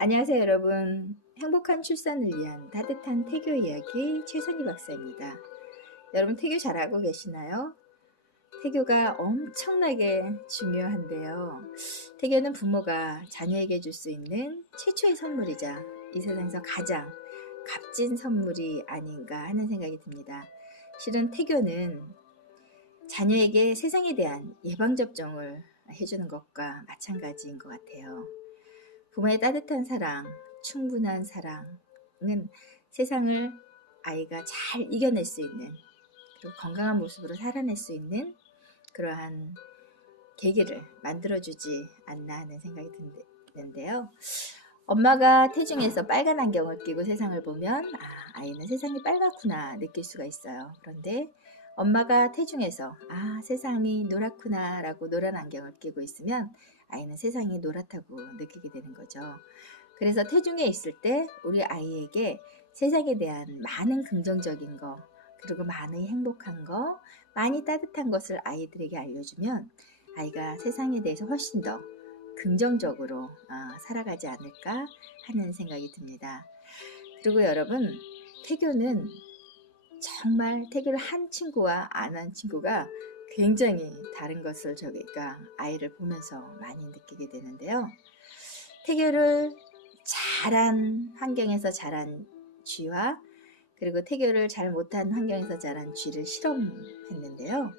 안녕하세요, 여러분. 행복한 출산을 위한 따뜻한 태교 이야기 최선희 박사입니다. 여러분, 태교 잘하고 계시나요? 태교가 엄청나게 중요한데요. 태교는 부모가 자녀에게 줄 수 있는 최초의 선물이자 이 세상에서 가장 값진 선물이 아닌가 하는 생각이 듭니다. 실은 태교는 자녀에게 세상에 대한 예방접종을 해주는 것과 마찬가지인 것 같아요. 부모의 따뜻한 사랑, 충분한 사랑은 세상을 아이가 잘 이겨낼 수 있는, 그리고 건강한 모습으로 살아낼 수 있는 그러한 계기를 만들어주지 않나 하는 생각이 드는데요. 엄마가 태중에서 빨간 안경을 끼고 세상을 보면 아이는 세상이 빨갛구나 느낄 수가 있어요. 그런데 엄마가 태중에서 세상이 노랗구나 라고 노란 안경을 끼고 있으면 아이는 세상이 노랗다고 느끼게 되는 거죠. 그래서 태중에 있을 때 우리 아이에게 세상에 대한 많은 긍정적인 거, 그리고 많이 행복한 거, 많이 따뜻한 것을 아이들에게 알려주면 아이가 세상에 대해서 훨씬 더 긍정적으로 살아가지 않을까 하는 생각이 듭니다. 그리고 여러분, 태교는 정말 태교를 한 친구와 안 한 친구가 굉장히 다른 것을 저희가 아이를 보면서 많이 느끼게 되는데요. 태교를 잘한 환경에서 자란 쥐와 그리고 태교를 잘 못한 환경에서 자란 쥐를 실험했는데요.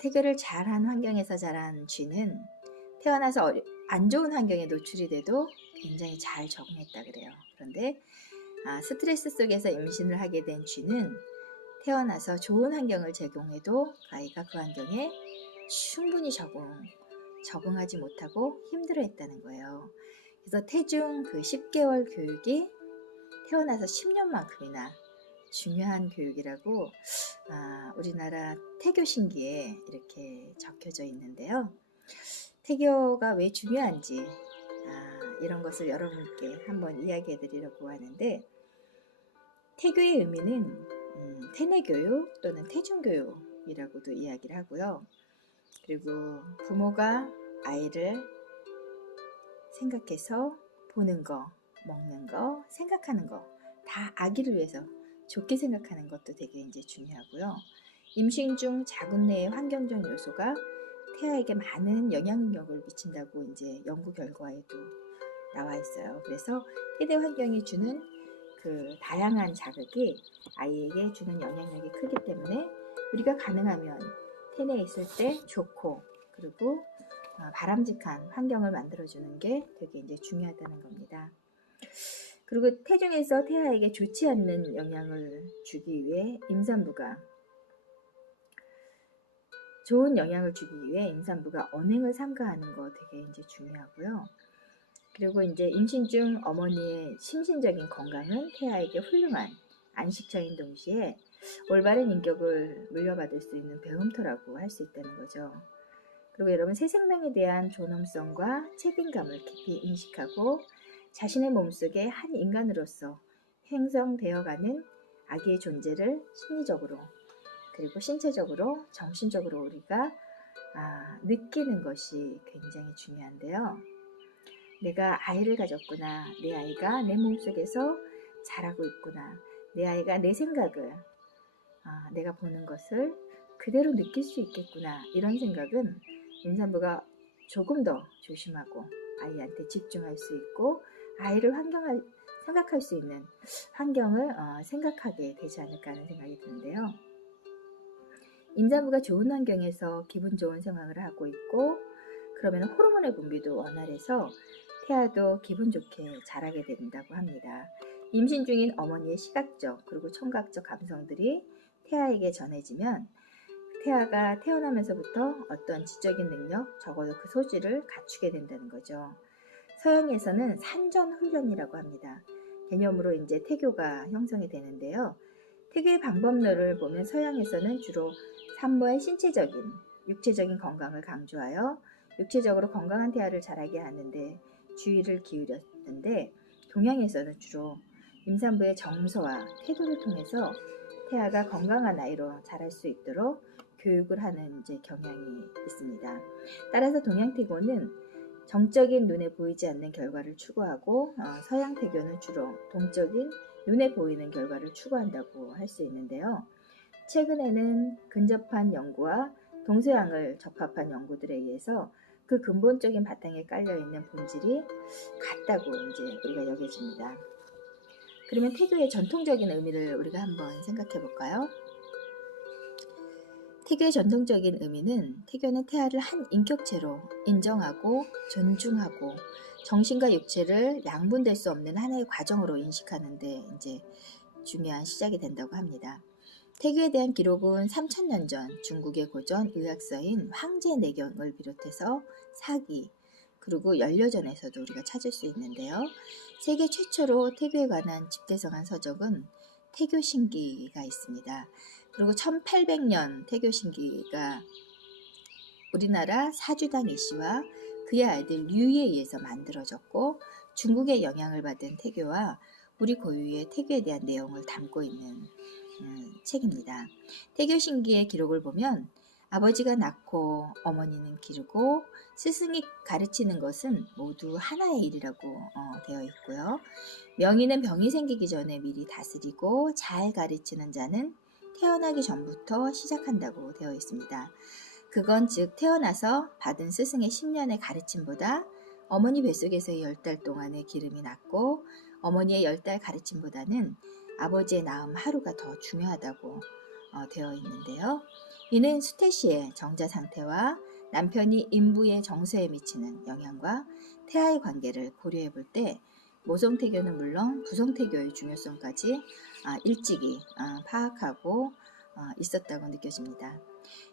태교를 잘한 환경에서 자란 쥐는 태어나서 안 좋은 환경에 노출이 돼도 굉장히 잘 적응했다 그래요. 그런데 스트레스 속에서 임신을 하게 된 쥐는 태어나서 좋은 환경을 제공해도 아이가 그 환경에 충분히 적응하지 못하고 힘들어했다는 거예요. 그래서 태중 그 10개월 교육이 태어나서 10년만큼이나 중요한 교육이라고 우리나라 태교신기에 이렇게 적혀져 있는데요. 태교가 왜 중요한지 이런 것을 여러분께 한번 이야기해 드리려고 하는데, 태교의 의미는 태내교육 또는 태중교육이라고도 이야기를 하고요. 그리고 부모가 아이를 생각해서 보는 거, 먹는 거, 생각하는 거 다 아기를 위해서 좋게 생각하는 것도 되게 이제 중요하고요. 임신 중 자궁 내의 환경적 요소가 태아에게 많은 영향력을 미친다고 이제 연구 결과에도 나와 있어요. 그래서 태대 환경이 주는 그 다양한 자극이 아이에게 주는 영향력이 크기 때문에 우리가 가능하면 태내에 있을 때 좋고 그리고 바람직한 환경을 만들어주는 게 되게 이제 중요하다는 겁니다. 그리고 태중에서 태아에게 좋지 않는 영향을 주기 위해 임산부가 좋은 영향을 주기 위해 임산부가 언행을 삼가하는 거 되게 이제 중요하고요. 그리고 이제 임신 중 어머니의 심신적인 건강은 태아에게 훌륭한 안식처인 동시에 올바른 인격을 물려받을 수 있는 배움터라고 할 수 있다는 거죠. 그리고 여러분, 새 생명에 대한 존엄성과 책임감을 깊이 인식하고 자신의 몸속에 한 인간으로서 형성되어가는 아기의 존재를 심리적으로 그리고 신체적으로 정신적으로 우리가 느끼는 것이 굉장히 중요한데요. 내가 아이를 가졌구나, 내 아이가 내 몸속에서 자라고 있구나, 내 아이가 내 생각을 내가 보는 것을 그대로 느낄 수 있겠구나, 이런 생각은 임산부가 조금 더 조심하고 아이한테 집중할 수 있고 아이를 생각할 수 있는 환경을 생각하게 되지 않을까 하는 생각이 드는데요. 임산부가 좋은 환경에서 기분 좋은 생활을 하고 있고 그러면 호르몬의 분비도 원활해서 태아도 기분 좋게 자라게 된다고 합니다. 임신 중인 어머니의 시각적 그리고 청각적 감성들이 태아에게 전해지면 태아가 태어나면서부터 어떤 지적인 능력, 적어도 그 소질을 갖추게 된다는 거죠. 서양에서는 산전 훈련이라고 합니다. 개념으로 이제 태교가 형성이 되는데요. 태교의 방법론을 보면 서양에서는 주로 산모의 신체적인, 육체적인 건강을 강조하여 육체적으로 건강한 태아를 자라게 하는데 주의를 기울였는데, 동양에서는 주로 임산부의 정서와 태도를 통해서 태아가 건강한 아이로 자랄 수 있도록 교육을 하는 이제 경향이 있습니다. 따라서 동양태고는 정적인 눈에 보이지 않는 결과를 추구하고 서양 태교는 주로 동적인 눈에 보이는 결과를 추구한다고 할 수 있는데요. 최근에는 근접한 연구와 동서양을 적합한 연구들에 의해서 그 근본적인 바탕에 깔려있는 본질이 같다고 이제 우리가 여겨집니다. 그러면 태교의 전통적인 의미를 우리가 한번 생각해 볼까요? 태교의 전통적인 의미는 태교는 태아를 한 인격체로 인정하고 존중하고 정신과 육체를 양분될 수 없는 하나의 과정으로 인식하는데 이제 중요한 시작이 된다고 합니다. 태교에 대한 기록은 3000년 전 중국의 고전 의학서인 황제내경을 비롯해서 사기 그리고 연려전에서도 우리가 찾을 수 있는데요. 세계 최초로 태교에 관한 집대성한 서적은 태교신기가 있습니다. 그리고 1800년 태교신기가 우리나라 사주당 이씨와 그의 아이들 류에 의해서 만들어졌고 중국의 영향을 받은 태교와 우리 고유의 태교에 대한 내용을 담고 있는 책입니다. 태교신기의 기록을 보면 아버지가 낳고 어머니는 기르고 스승이 가르치는 것은 모두 하나의 일이라고 되어 있고요. 명의는 병이 생기기 전에 미리 다스리고 잘 가르치는 자는 태어나기 전부터 시작한다고 되어 있습니다. 그건 즉 태어나서 받은 스승의 10년의 가르침보다 어머니 뱃속에서의 10달 동안의 기름이 낫고 어머니의 10달 가르침보다는 아버지의 낳음 하루가 더 중요하다고 되어 있는데요. 이는 수태시의 정자 상태와 남편이 인부의 정서에 미치는 영향과 태아의 관계를 고려해 볼 때 모성태교는 물론 부성태교의 중요성까지 일찍이 파악하고 있었다고 느껴집니다.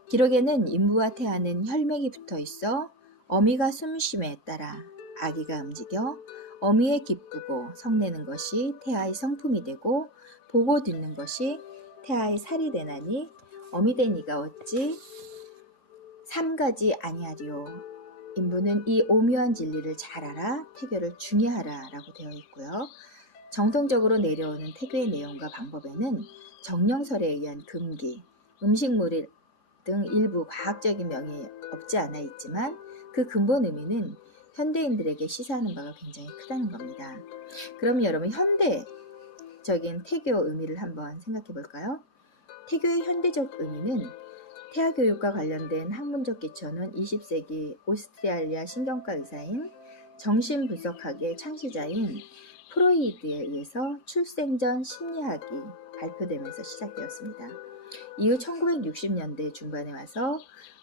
기록에는 인부와 태아는 혈맥이 붙어 있어 어미가 숨쉼에 따라 아기가 움직여 어미의 기쁘고 성내는 것이 태아의 성품이 되고 보고 듣는 것이 태아의 살이 되나니 어미 된 이가 어찌 삼가지 아니하리요. 인부는 이 오묘한 진리를 잘 알아 태교를 중요하라 라고 되어 있고요. 정통적으로 내려오는 태교의 내용과 방법에는 정령설에 의한 금기, 음식물 등 일부 과학적인 명이 없지 않아 있지만 그 근본 의미는 현대인들에게 시사하는 바가 굉장히 크다는 겁니다. 그럼 여러분 현대적인 태교 의미를 한번 생각해 볼까요? 태교의 현대적 의미는 태아 교육과 관련된 학문적 기초는 20세기 오스트리아 신경과 의사인 정신분석학의 창시자인 프로이드에 의해서 출생 전 심리학이 발표되면서 시작되었습니다. 이후 1960년대 중반에 와서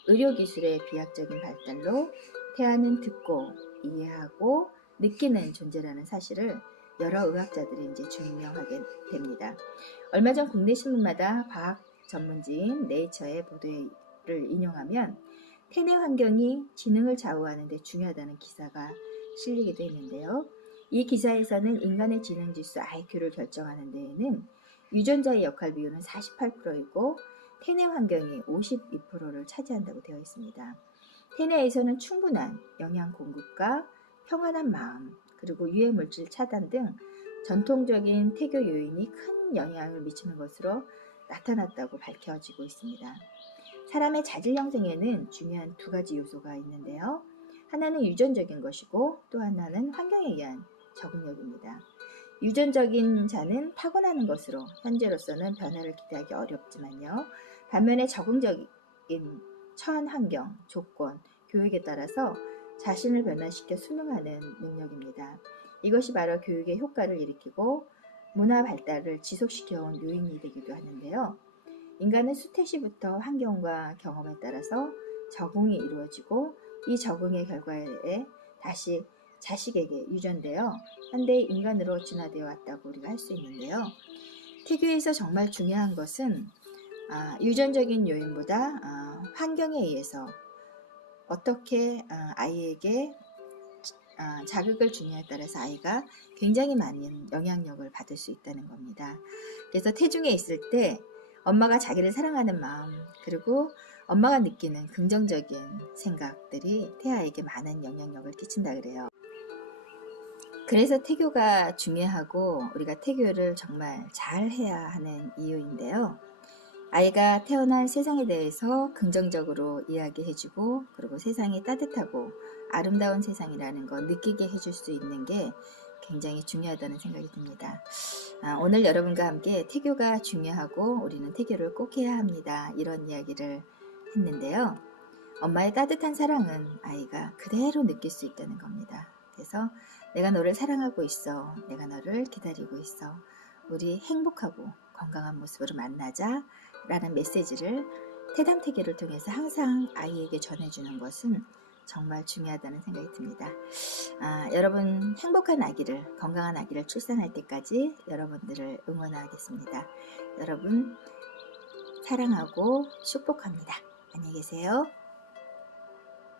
의료기술의 비약적인 발달로 태아는 듣고 이해하고 느끼는 존재라는 사실을 여러 의학자들이 이제 증명하게 됩니다. 얼마 전 국내 신문마다 과학 전문지인 네이처의 보도를 인용하면 태내 환경이 지능을 좌우하는 데 중요하다는 기사가 실리기도 했는데요. 이 기사에서는 인간의 지능지수 IQ를 결정하는 데에는 유전자의 역할 비율은 48%이고 태내 환경이 52%를 차지한다고 되어 있습니다. 태내에서는 충분한 영양 공급과 평안한 마음, 그리고 유해물질 차단 등 전통적인 태교 요인이 큰 영향을 미치는 것으로 나타났다고 밝혀지고 있습니다. 사람의 자질 형성에는 중요한 두 가지 요소가 있는데요. 하나는 유전적인 것이고 또 하나는 환경에 의한 적응력입니다. 유전적인 자는 타고나는 것으로 현재로서는 변화를 기대하기 어렵지만요. 반면에 적응적인 처한 환경, 조건, 교육에 따라서 자신을 변화시켜 순응하는 능력입니다. 이것이 바로 교육의 효과를 일으키고 문화 발달을 지속시켜온 요인이 되기도 하는데요. 인간은 수태시부터 환경과 경험에 따라서 적응이 이루어지고 이 적응의 결과에 다시 자식에게 유전되어 현대의 인간으로 진화되어 왔다고 우리가 할 수 있는데요. 태교에서 정말 중요한 것은 유전적인 요인보다 환경에 의해서 어떻게 아이에게 자극을 주냐에 따라서 아이가 굉장히 많은 영향력을 받을 수 있다는 겁니다. 그래서 태중에 있을 때 엄마가 자기를 사랑하는 마음 그리고 엄마가 느끼는 긍정적인 생각들이 태아에게 많은 영향력을 끼친다 그래요. 그래서 태교가 중요하고 우리가 태교를 정말 잘 해야 하는 이유인데요. 아이가 태어난 세상에 대해서 긍정적으로 이야기해주고 그리고 세상이 따뜻하고 아름다운 세상이라는 거 느끼게 해줄 수 있는 게 굉장히 중요하다는 생각이 듭니다. 오늘 여러분과 함께 태교가 중요하고 우리는 태교를 꼭 해야 합니다. 이런 이야기를 했는데요. 엄마의 따뜻한 사랑은 아이가 그대로 느낄 수 있다는 겁니다. 그래서 내가 너를 사랑하고 있어. 내가 너를 기다리고 있어. 우리 행복하고 건강한 모습으로 만나자 라는 메시지를 태담태교를 통해서 항상 아이에게 전해주는 것은 정말 중요하다는 생각이 듭니다. 여러분 행복한 아기를, 건강한 아기를 출산할 때까지 여러분들을 응원하겠습니다. 여러분 사랑하고 축복합니다. 안녕히 계세요.